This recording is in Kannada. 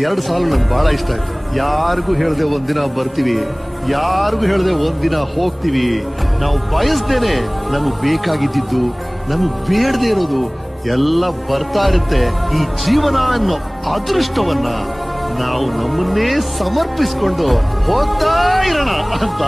ಎರಡು ಸಾಲು ನನ್ಗೆ ಬಹಳ ಇಷ್ಟ ಆಯ್ತು. ಯಾರಿಗೂ ಹೇಳ್ದೆ ಒಂದಿನ ಬರ್ತೀವಿ, ಯಾರಿಗೂ ಹೇಳ್ದೆ ಒಂದಿನ ಹೋಗ್ತೀವಿ. ನಾವು ಬಯಸ್ದೇನೆ ನಮಗ್ ಬೇಕಾಗಿದ್ದು, ನಮಗ್ ಬೇಡದೆ ಇರೋದು ಎಲ್ಲ ಬರ್ತಾ ಇರುತ್ತೆ. ಈ ಜೀವನ ಅನ್ನೋ ಅದೃಷ್ಟವನ್ನ ನಾವು ನಮ್ಮನ್ನೇ ಸಮರ್ಪಿಸ್ಕೊಂಡು ಹೋಗ್ತಾ ಇರೋಣ ಅಂತ